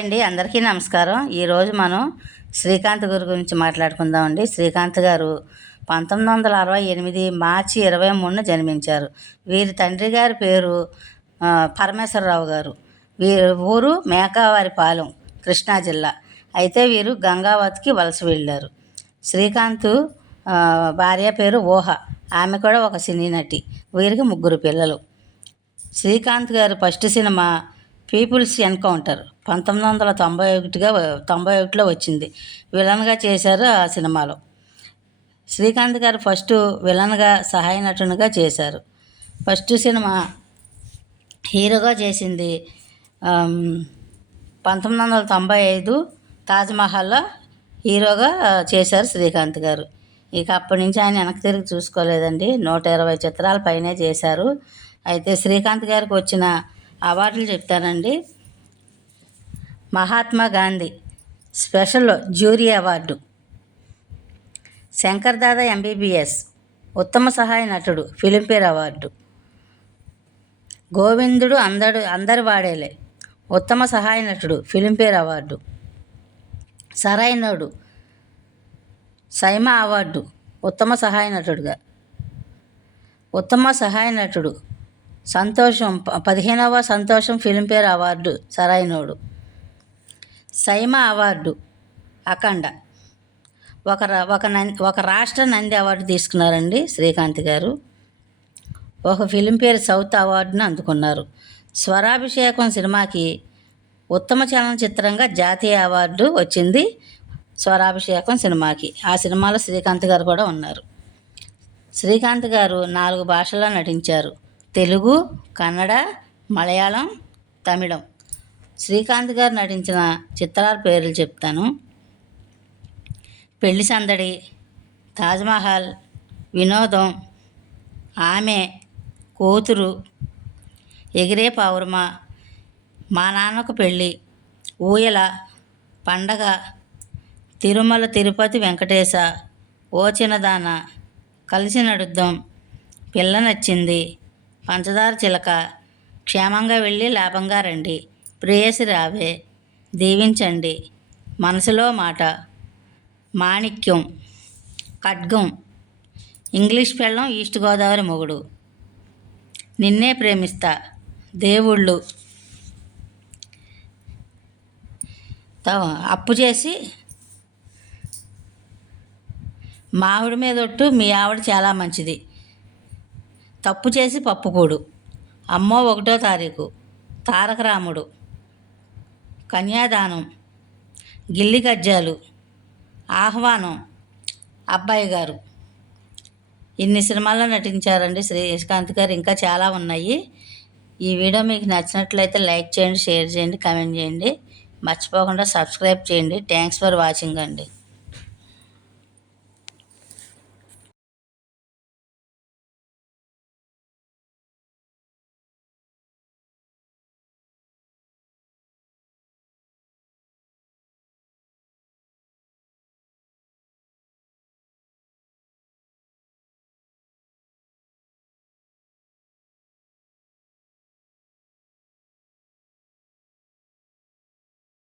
అండి అందరికీ నమస్కారం. ఈరోజు మనం శ్రీకాంత్ గారి గురించి మాట్లాడుకుందామండి. శ్రీకాంత్ గారు పంతొమ్మిది వందల అరవై ఎనిమిది మార్చి ఇరవై మూడున జన్మించారు. వీరి తండ్రి గారి పేరు పరమేశ్వరరావు గారు. వీరి ఊరు మేకావారిపాలెం కృష్ణా జిల్లా. అయితే వీరు గంగావతికి వలస వెళ్ళారు. శ్రీకాంత్ భార్య పేరు ఊహ. ఆమె కూడా ఒక సినీ నటి. వీరికి ముగ్గురు పిల్లలు. శ్రీకాంత్ గారు ఫస్ట్ సినిమా పీపుల్స్ ఎన్కౌంటర్ పంతొమ్మిది వందల తొంభై ఒకటిగా తొంభై ఒకటిలో వచ్చింది. విలన్గా చేశారు ఆ సినిమాలో. శ్రీకాంత్ గారు ఫస్ట్ విలన్గా సహాయ నటునిగా చేశారు. ఫస్ట్ సినిమా హీరోగా చేసింది పంతొమ్మిది వందల తొంభై ఐదు తాజ్మహల్లో హీరోగా చేశారు శ్రీకాంత్ గారు. ఇక అప్పటి నుంచి ఆయన వెనక్కి తిరిగి చూసుకోలేదండి. నూట ఇరవై చిత్రాల పైనే చేశారు. అయితే శ్రీకాంత్ గారికి వచ్చిన అవార్డులు చెప్తానండి. Mahatma Gandhi special jury award. Shankar Dada MBBS ఉత్తమ సహాయ నటుడు ఫిలింఫేర్ అవార్డు. గోవిందుడు అందడు అందరు వాడేలే ఉత్తమ సహాయ నటుడు Filmfare award. Sarrainodu SIIMA award ఉత్తమ సహాయ నటుడుగా. ఉత్తమ సహాయ నటుడు సంతోషం. ప- పదిహేనవ సంతోషం Filmfare award Sarrainodu. SIIMA award Akhanda. ఒక ఒక నంది ఒక రాష్ట్ర నంది అవార్డు తీసుకున్నారండి శ్రీకాంత్ గారు. ఒక ఫిలింఫేర్ సౌత్ అవార్డును అందుకున్నారు. స్వరాభిషేకం సినిమాకి ఉత్తమ చలనచిత్రంగా జాతీయ అవార్డు వచ్చింది స్వరాభిషేకం సినిమాకి. ఆ సినిమాలో శ్రీకాంత్ గారు కూడా ఉన్నారు. శ్రీకాంత్ గారు నాలుగు భాషల్లో నటించారు. తెలుగు కన్నడ మలయాళం తమిళం. శ్రీకాంత్ గారు నటించిన చిత్రాల పేర్లు చెప్తాను. పెళ్ళి సందడి తాజ్మహల్ వినోదం ఆమె కూతురు ఎగిరే పౌర్మ మా నాన్నకు పెళ్ళి ఊయల పండగ తిరుమల తిరుపతి వెంకటేశ ఓ చిన్నదాన కలిసి నడుద్దాం పిల్ల నచ్చింది పంచదార చిలక క్షేమంగా వెళ్ళి లాభంగా రండి. ప్రేయసి రావే దీవించండి. మనసులో మాట మాణిక్యం ఖడ్గం. ఇంగ్లీష్ పెళ్ళం ఈస్ట్ గోదావరి మొగుడు. నిన్నే ప్రేమిస్తా దేవుళ్ళు. అప్పు చేసి మావిడి మీద ఒట్టు మీ ఆవిడ చాలా మంచిది. తప్పు చేసి పప్పుకూడు. అమ్మో ఒకటో తారీఖు. తారక రాముడు కన్యాదానం. గిల్లి గజ్జాలు ఆహ్వానం. అబ్బాయి గారు. ఇన్ని సినిమాల్లో నటించారండి శ్రీకాంత్ గారు. ఇంకా చాలా ఉన్నాయి. ఈ వీడియో మీకు నచ్చినట్లయితే లైక్ చేయండి షేర్ చేయండి కామెంట్ చేయండి. మర్చిపోకుండా సబ్స్క్రైబ్ చేయండి. థ్యాంక్స్ ఫర్ వాచింగ్ అండి.